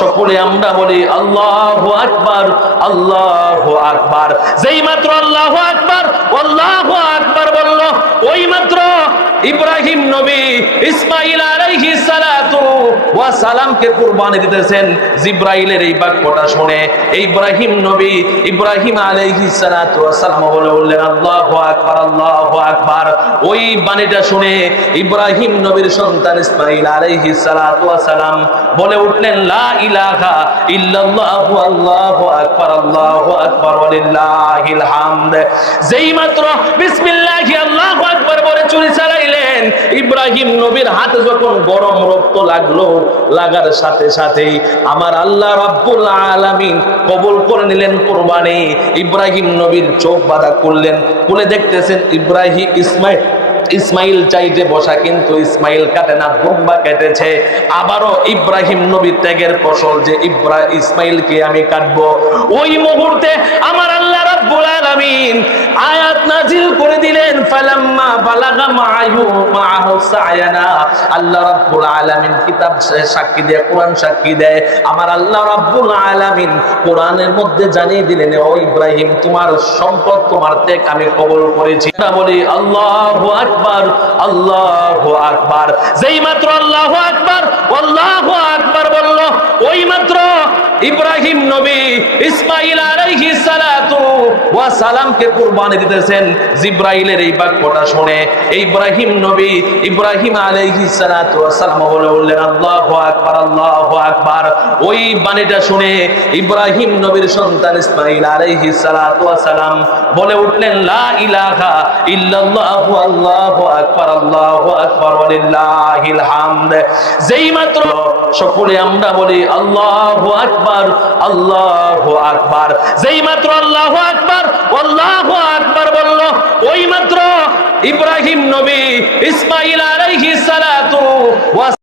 সকলে আমরা বলি আল্লাহু আকবার, আল্লাহু আকবার। যেই মাত্র আল্লাহু আকবার, আল্লাহু আকবার বলল, ওই মাত্র ইব্রাহিম নবী ইসমাঈল আলাইহিস সালাতু ওয়া সালামকে কুরবানি দিতেছেন। জিবরাইলের এই বাক্যটা শুনে ইব্রাহিম নবী ইব্রাহিম আলাইহিস সালাতু ওয়া সালাম বললেন আল্লাহু আকবার, আল্লাহু আকবার। ওই বাণীটা শুনে ইব্রাহিম নবীর সন্তান ইসমাঈল আলাইহিস সালাতু ওয়া সালাম বলে উঠলেন লা ইলাহা ইল্লাল্লাহু আল্লাহু আকবার, আল্লাহু আকবার ওয়া লিল্লাহিল হামদ। যেই মাত্র বিসমিল্লাহি আল্লাহু আকবার বলে ছুরি চালাইলেন, ইব্রাহিম নবীর হাতে যখন গরম রক্ত লাগলো, লাগার সাথে সাথেই আমার আল্লাহ রাব্বুল আলামিন কবুল করে নিলেন কুরবানি। ইব্রাহিম নবীর চোখ বাঁধা করলেন, খুলে দেখতেছেন ইসমাইল চাইতে বসা, কিন্তু ইসমাইল কাটে না, দুম্বা কেটেছে। আবারও ইব্রাহিম নবী ত্যাগের ফসল যে ইসমাইলকে আমি কাটবো। ওই মুহূর্তে আমার আল্লাহ রাব্বুল আলামিন আয়াত নাজিল করে দিলেন ফালাম্মা বালাগা মাআহু সায়ানা। আল্লাহ রাব্বুল আলামিন কিতাব সাক্ষী দেয়, কোরআন সাক্ষী দেয়। আমার আল্লাহ রাব্বুল আলামিন কোরআনের মধ্যে জানিয়ে দিলেন ও ইব্রাহিম, তোমার সম্পদ, তোমার ত্যাগ আমি কবুল করেছি। বলি আল্লাহু আকবার, আল্লাহু আকবার। যেই মাত্র আল্লাহু আকবার, আল্লাহু আকবার বলল, ওই মাত্র ইব্রাহিম নবী ইসমাঈল আলাইহিস সালাতু ওয়া সালামকে কুরবানি দিতেছেন। জিবরাইলের এই বাক্যটা শুনে ইব্রাহিম নবী ইব্রাহিম আলাইহিস সালাতু ওয়া সালাম বললেন আল্লাহু আকবার, আল্লাহু আকবার। ওই বাণীটা শুনে ইব্রাহিম নবীর সন্তান ইসমাঈল আলাইহিস সালাতু ওয়া সালাম বলে উঠলেন লা ইলাহা ইল্লাল্লাহু আল্লাহু আকবার, আল্লাহু আকবার ওয়া লিল্লাহিল হামদ। যেই মাত্র সকলে আমরা বলি আল্লাহু আকবার, আল্লাহু আকবার। যেই মাত্র আল্লাহু আকবার, আল্লাহু আকবার বলল, ওই মাত্র ইব্রাহিম নবী ইসমাঈল আলাইহিস সালাতু ওয়া